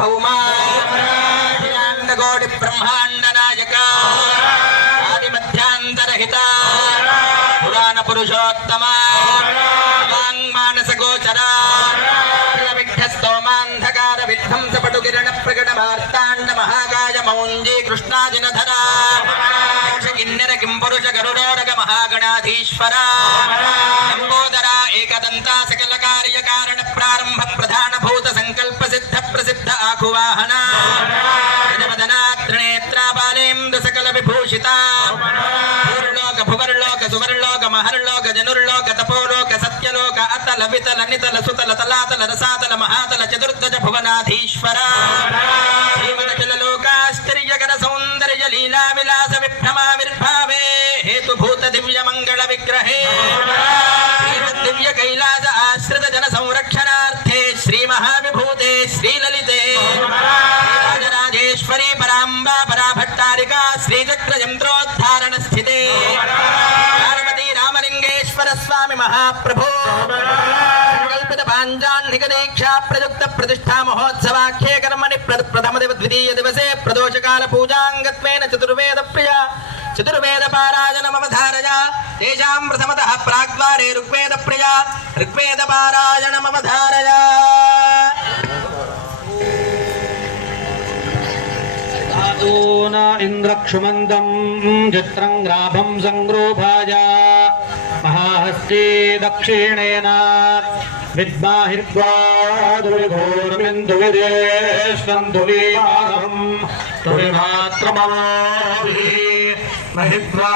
सार्वभौमा अखिलाण्डकोटि ब्रह्माण्ड नायक आदिमध्यांतरहिता पुराण पुरुषोत्तम मानस गोचर स्तोमांधकार विध्वंस पटुकिरण प्रकट मार्तांड महाकाय मौंजी कृष्णाजिनधरा किन्नर किंपुरुष गरुडोरग महागणाधीश्वर लंबोदरा एकदंता सकल कार्य कारण प्रारंभ प्रधान भूत संकल्प सिद्ध प्रसिद्ध आखुवाहना गजवदना त्रिनेत्रा बालेन्द्र सकल विभूषिता भूर्लोक भुवर्लोक सुवर्लोक महर्लोक जनुर्लोक तपोलोक सत्यलोक अतल वितल नितल सुतल तलातल रसातल महातल चतुर्दश भुवनाधीश्वर श्रीमदखिल लोकाश्चर्यकर सौंदर्य लीला विलास विभ्रमाविर्भावे हेतुभूत दिव्य मंगल विग्रहे दिव्य कैलास आश्रित जन संरक्षणार्थे श्री महाविभूते श्री ललिते राजराजेश्वरी परांबा पराभट्टारिका श्रीचक्र यंत्रोद्धारण स्थिते पार्वती रामलिंगेश्वर स्वामी महाप्रभो संकल्पित पांचान्निक दीक्षा प्रयुक्त प्रतिष्ठा महोत्सवाख्ये कर्मणि प्रथम द्वितीय दिवसे प्रदोषकाल पूजांगत्वेन चतुर्वेद प्रिया चतुर्वेद पारायणमवधारया तेषां प्रथमतः प्राग्द्वारे ऋग्वेद प्रिया ऋग्वेद पारायणमवधारया न इंद्रक्षुमन्दं चित्रं ग्राभं संग्रोभाय महाहस्ते दक्षिणेन विद्माहिर्द्वादुर्घोरमिन्दुविदेष्वन्दुलीमागं तुविमात्रमवाभिः महित्वा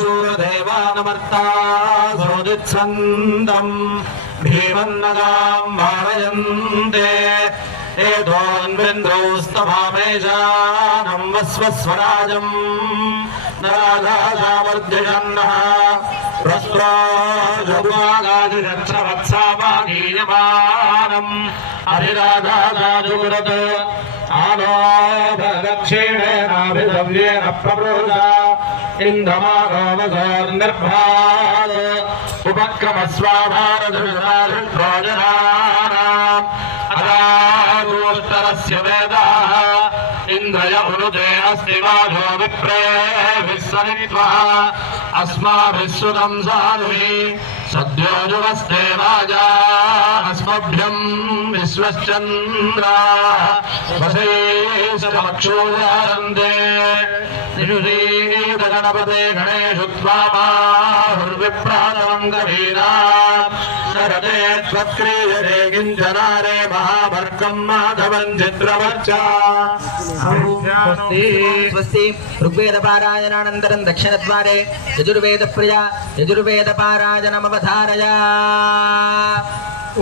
शूरदेवानमर्ता सोदित्सन्दं भीमन्नगां वारयन्ते एतोऽन्विन्द्रौस्तभामेशानं वस्वस्वराजं नराधासावर्ध्यजन्नः प्रस्त्राजगुवागादिरक्षवत्सावागीयमानम् हरिराधासाजुगुरत् आलोभदक्षिणेनाभिधव्येन प्रबोधा इन्द्रमागोमसोर्निर्भात् उपक्रमस्वाभारधृजनाधिट्रोजनानाम् अदागोत्तरस्य वेदाः इन्द्रय उनुते अस्ति वाजो विप्रेभिः सनित्वः अस्माभिः सुतं सानुभिः सद्यो जुवस्ते वाजा अस्मभ्यं विश्वश्चन्द्राः वशैश्चक्षुजारन्ते निषुषीदगणपते गणेषु त्वामाहुर्विप्राणवङ्गवीराम् नरते त्वत्क्रियते किञ्चनारे महाभर्गं माधवं चित्रवर्चा स्वस्ति ऋग्वेद पारायणानन्तरं दक्षिणद्वारे यजुर्वेद प्रिया यजुर्वेद पारायणमवधारया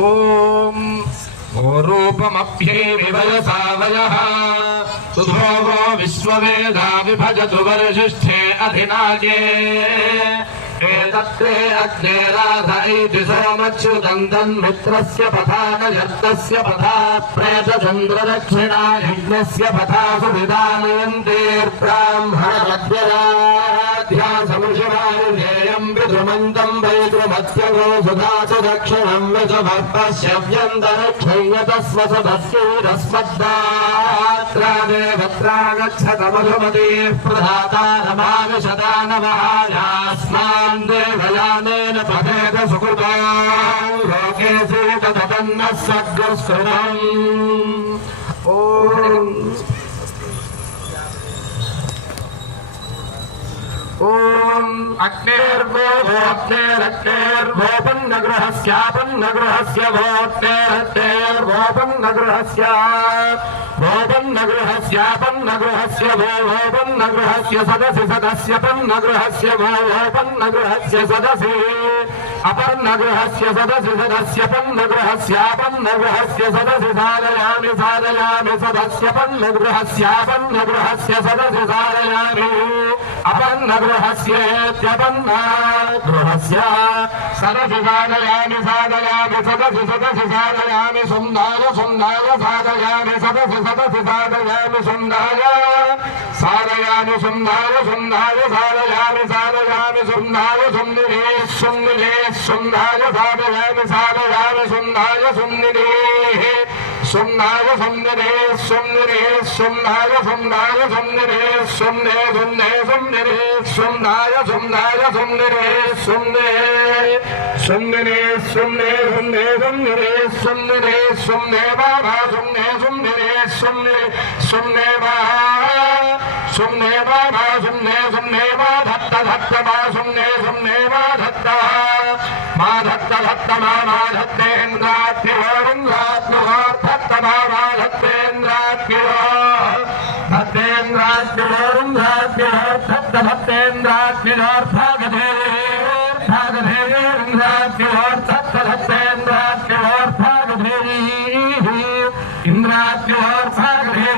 ॐ रूपमभ्यैविवयसावयः सुधोगो विश्ववेदा विभजतु वर्षिष्ठे अधिनागे एतत्रे अग्ने राध इति सोमच्युतं तन्मित्रस्य पथा नयस्तस्य पथा प्रेतचन्द्रदक्षिणा यज्ञस्य पथा सुविधानयन्तेर्ब्राह्मणमध्यराध्यासमुषिवारुणेयं पितृमन्तं वैतृमत्यगो सुधासु दक्षिणं विजुभक्पश्यव्यन्तरक्षय्यतस्वसदस्यैरस्मद्दात्रादेवत्रागच्छतमधुमतीः प्रधाता नमाविशदानवहायास्मान् देवयानेन पठेत सुकृतो लोके सीततन्नः सद्गुरुस्कृतम् ॐ अग्नेर्गोपन्नगृहस्यापन्नगृहस्य भोग्नेरग्नेर्गोपन्नगृहस्य भोपन्नगृहस्यापन्नगृहस्य भोपन्नगृहस्य सदसि सदस्यपन्नगृहस्य भोपन्नगृहस्य सदसि अपन्नगृहस्य सदसि सदस्यपन्नगृहस्यापन्नगृहस्य सदसि सारयामि सारयामि सदस्यपन्नगृहस्यापन्नगृहस्य सदसि सारयामि अपन्नगृहस्येत्यपन्नगृहस्य सदसि सारयामि सारयामि सदसि सदसि सारयामि सुन्दाय सुन्दाय सारयामि सदसि सदसि सारयामि सुन्दाय सारयामि सुन्दाय सुन्दाय सारयामि सारयामि सुन्दाय सुन्निरे सुन्निरे सुन्दाय सारयामि सारयामि सुन्दाय सुन्निरे सुम्नाय सुम्निरे सुम्निरे सुम्नाय सुम्नाय सुम्निरे सुम्ने सुम्ने सुम्निरे सुम्नाय सुम्नाय सुम्निरे सुम्ने सुम्निरे सुम्ने सुम्ने सुम्निरे सुम्निरे सुम्ने बाबा सुम्ने सुम्निरे सुम्ने सुम्ने बाबा सुम्ने बाबा सुम्ने सुम्ने बा धत्त धत्त बा सुम्ने सुम्ने बा धत्त मा धत्त धत्त मा धत्तेन्द्रात्मिवरुन्ध्रात्मिवो धत्त मा धत्तेन्द्रात्मिवो धत्तेन्द्रात्मिवरुन्ध्रात्मिवो धत्त धत्तेन्द्रात्मिवोर्धागधे रुन्ध्रात्मिवो धत्त धत्तेन्द्रात्मिवोर्धागधे इन्द्रात्मिवोर्धागधे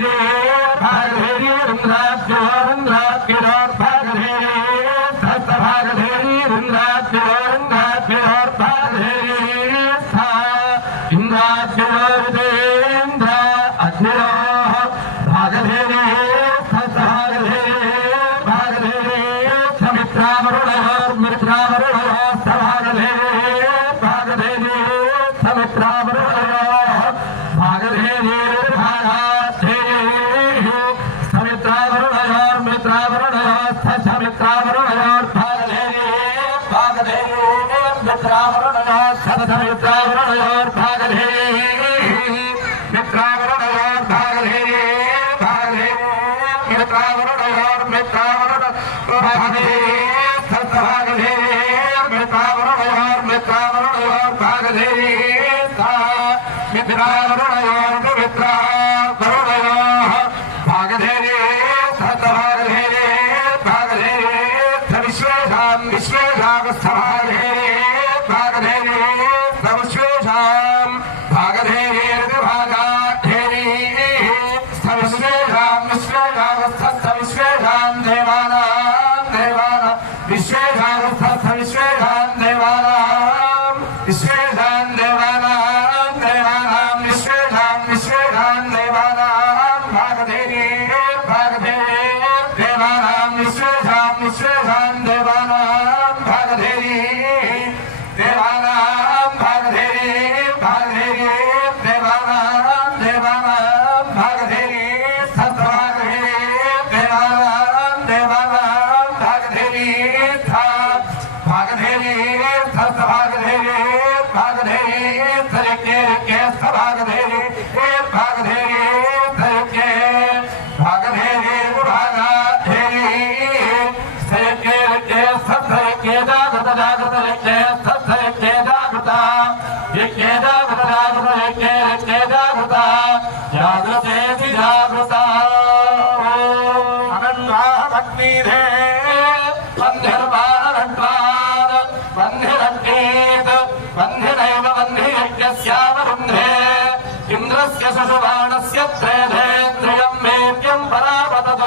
इंद्रस्य सुषुवाणस्य त्रेधेन्द्रियं मेद्यं परावतत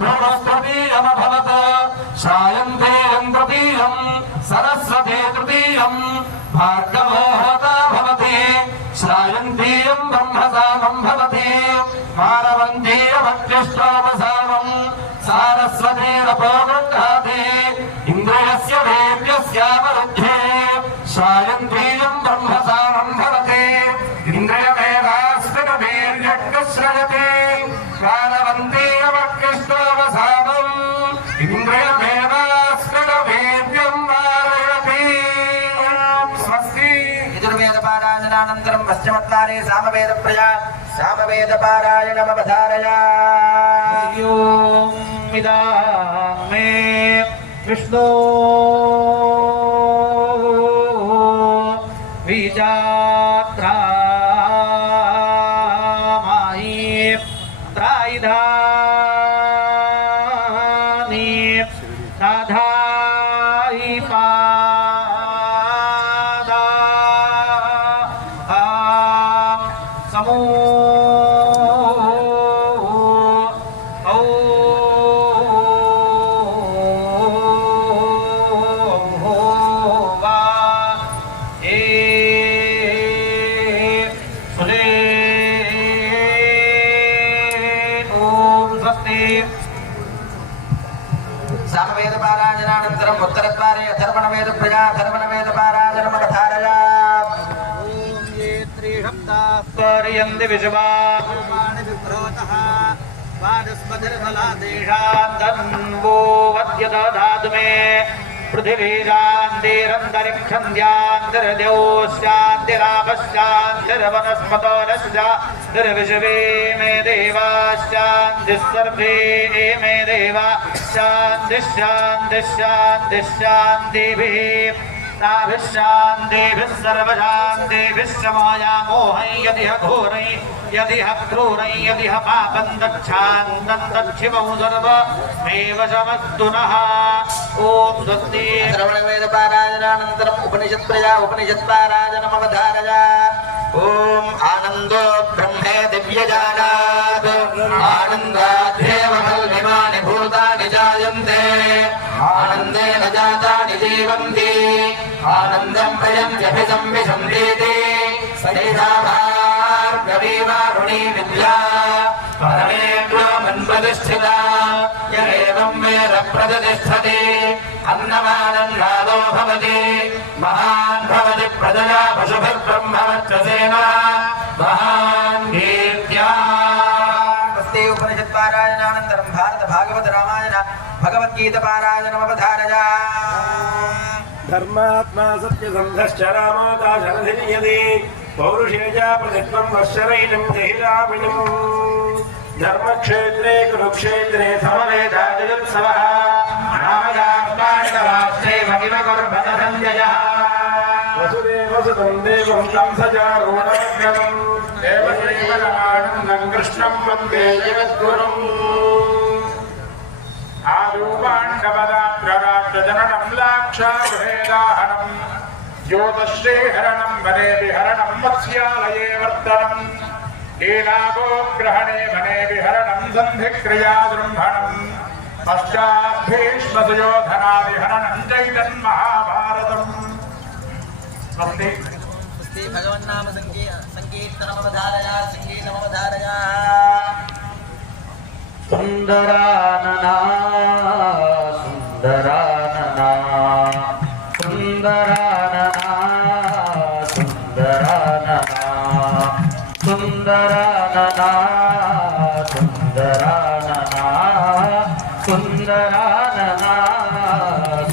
बृहस्पतियमभवत सायन्तेयं तृतीयं सरस्वती तृतीयं भार्गवो होता भवति सायन्तीयं ब्रह्मसामं भवति मारवन्तीयमत्युष्टोमसामं सारस्वतीरपोगृह्णाति इन्द्रियस्य देव्यस्यावरुध्ये सायन्तीयं ब्रह्मसामं भवति इंद्रियमेवास्मिन् वीर्यग्निस्रजति मारवन्तीयमत्युष्टोमसामं इंद्रियमेवास्मिन् वीर्यं वारयति स्वस्ति यजुर्वेदपारायणानन्तरं पश्चिमद्वारे सामवेदप्रजा सामवेदपारायणमवधारया इदं मे विष्णो सामवेदपारायणानन्तरम् उत्तरद्वारे अथर्वणवेदप्रजा अथर्वणवेदपारायणमवधारया। ॐ ये त्रिः पर्यन्ति विश्वानि विभ्रोतः वादस्पतिर्फलादेशान्तन्वो वद्य दधातु मे पृथिवी शान्तिरन्तरिक्षं शान्तिरापश्शान्तिरवनस्पतोरश्शान्तिर्विश्वे मे देवा शान्तिः सर्वे मे देवा शान्तिः शान्तिः शान्तिः शान्तिभिः शान्तिभिः सर्वशान्तिभिः शमाया मोहै यदिह घोरै यदिह क्रूरै यदिह पापं दच्छान्तं दच्छिवं सर्वमेव शमस्तु नः ॐ स्वस्ति श्रवणवेदपारायणानन्तरम् उपनिषत्पारायणमवधारय ॐ आनन्दो ब्रह्मे दिव्यजानात् आनन्दाध्येव खल्विमानि भूतानि जायन्ते आनन्देन जातानि जीवन्ति आनन्दं प्रयन्त्यभिसंविशन्तीति सैषा भार्गवीवारुणी विद्या परमेभ्यो मन्प्रतिष्ठिता य एवं वेद प्रतिष्ठति अन्नमानन्नादो भवति महान् भवति प्रजया पशुभिर्ब्रह्मवर्चसेन महान् कीर्त्या स्वस्ति उपनिषत्पारायणानन्तरं भारत भागवत रामायण भगवद्गीतापारायणमवधारय धर्मात्मा सत्यसन्धश्च रामोदाशरधिर्यदि पौरुषेजा प्रतित्वं वश्चरैनं जहिरामिणम् धर्मक्षेत्रे कुरुक्षेत्रे समवेदायुत्सवः रामयात्माष्टे भगिमकुर्वत सञ्जयः वसुदेवसुतं देवं तं सचारूढमग्रवं देवश्रीवरमाणं कृष्णं वन्दे जगद्गुरुम् आरूपाण्डवदात्रराष्ट्रजननं लाक्षागृहेदाहनं ज्योतश्रीहरणं वने विहरणं मत्स्यालये वर्तनं लीलागोग्रहणे वने विहरणं सन्धिक्रियाजृम्भणं पश्चाद्भीष्मसुयोधनादिहरणं चैतन्महाभारतम् स्वस्ति भगवन्नाम संकीर्तनमवधारय संगीतमवधारय सुंदरानना सुंदरानना सुंदरानना सुंदरानना सुंदरानना सुंदरानना सुंदरानना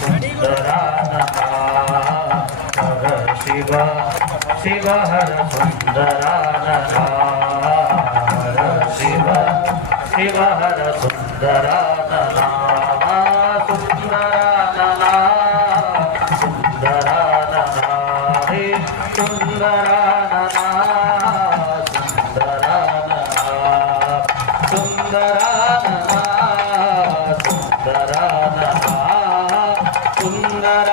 सुंदरानना हर शिव शिव हर सुंदरानना हर शिव शिव हर सुंदरानना सुंदरानना सुंदरानना हे सुंदरानना सुंदरानना सुंदरानना सुंदरानना सुंदरानना